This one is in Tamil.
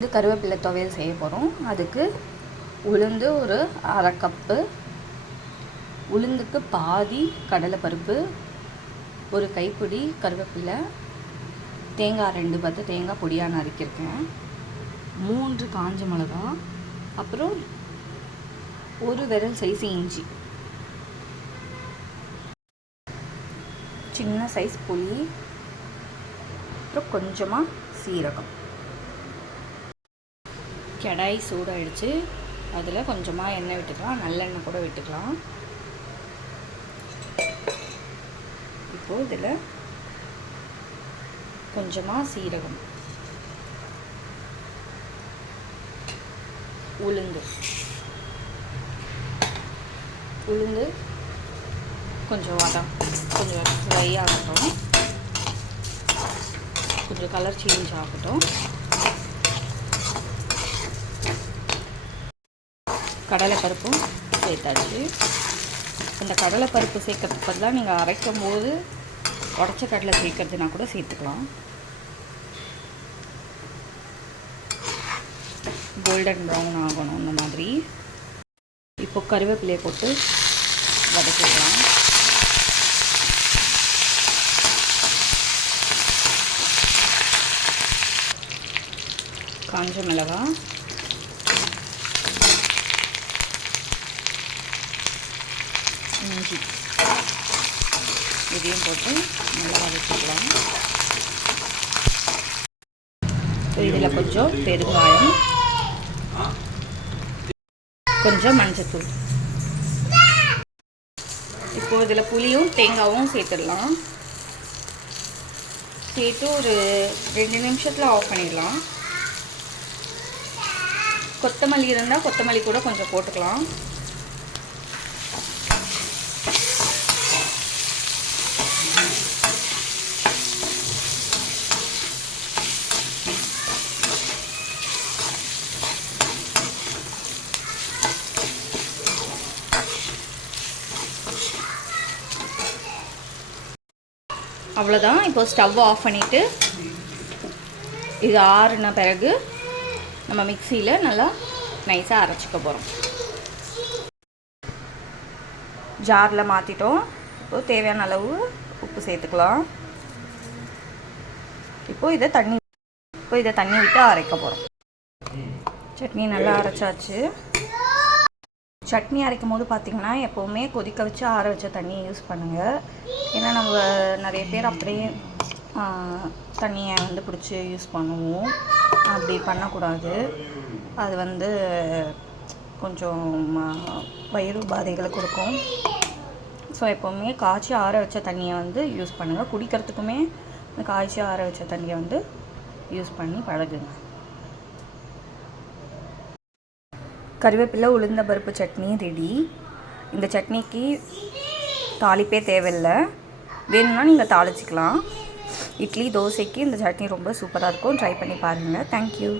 இது கருவேப்பிலை துவையல் செய்ய போகிறோம். அதுக்கு உளுந்து ஒரு 1/2 கப்பு, உளுந்துக்கு பாதி கடலைப்பருப்பு, ஒரு கைப்பிடி கருவேப்பிலை, தேங்காய் 2 பத்து தேங்காய் பொடியாக நறுக்கியிருக்கேன், 3 காஞ்ச மிளகா, அப்புறம் ஒரு விரல் சைஸ் இஞ்சி, சின்ன சைஸ் புளி, அப்புறம் கொஞ்சமாக சீரகம். கடாய் சூடாகிடுச்சு. அதில் கொஞ்சமாக எண்ணெய் விட்டுக்கலாம், நல்லெண்ணெய் கூட விட்டுக்கலாம். இப்போது இதில் கொஞ்சமாக சீரகம், உளுந்து கொஞ்சம் கொஞ்சம் ஃப்ரை ஆகட்டும், கொஞ்சம் கலர் சேஞ்ச் ஆகட்டும். கடலைப்பருப்பும் சேர்த்தாச்சு. இந்த கடலைப்பருப்பு சேர்க்கறதுக்கு பதிலாக நீங்கள் அரைக்கும் போது உடச்ச கடலை சேர்க்கறதுனா கூட சேர்த்துக்கலாம். கோல்டன் ப்ரௌன் ஆகணும் இந்த மாதிரி. இப்போ கருவேப்பிலையை போட்டு வதக்கிக்கலாம். காஞ்ச மிளகாய், இஞ்சி இதையும் போட்டு நல்லா வதக்கிக்கலாம். இதில் கொஞ்சம் பெருங்காயம், கொஞ்சம் மஞ்சத்தூள். இப்போ இதில் புளியும் தேங்காயும் சேர்த்துடலாம். சேர்த்து ஒரு 2 நிமிஷத்தில் ஆஃப் பண்ணிடலாம். கொத்தமல்லி இருந்தால் கொத்தமல்லி கூட கொஞ்சம் போட்டுக்கலாம். அவ்வளோதான். இப்போ ஸ்டவ் ஆஃப் பண்ணிவிட்டு இது ஆறுன பிறகு நம்ம மிக்சியில் நல்லா நைஸாக அரைச்சிக்க போகிறோம். ஜாரில் மாற்றிட்டோம். இப்போது தேவையான அளவு உப்பு சேர்த்துக்கலாம். இப்போது இதை தண்ணி விட்டு அரைக்க போகிறோம். சட்னி நல்லா அரைச்சாச்சு. சட்னி அரைக்கும் போது பார்த்திங்கன்னா எப்போவுமே கொதிக்க வச்சு ஆற வச்ச தண்ணியை யூஸ் பண்ணுங்கள். ஏன்னா நம்ம நிறைய பேர் அப்படியே தண்ணியை பிடிச்சி யூஸ் பண்ணுவோம். அப்படி பண்ணக்கூடாது. அது கொஞ்சம் வயிறு பாதைகளை கொடுக்கும். ஸோ எப்போவுமே காய்ச்சி ஆற வச்ச தண்ணியை யூஸ் பண்ணுங்கள். குடிக்கிறதுக்குமே காய்ச்சி ஆற வச்ச தண்ணியை யூஸ் பண்ணி பழகுங்க. கருவேப்பிலை உளுந்த பருப்பு சட்னி ரெடி. இந்த சட்னிக்கு தாளிப்பே தேவையில்லை. வேணும்னா நீங்கள் தாளிச்சிக்கலாம். இட்லி தோசைக்கு இந்த சட்னி ரொம்ப சூப்பராக இருக்கும். ட்ரை பண்ணி பாருங்கள். தேங்க்யூ.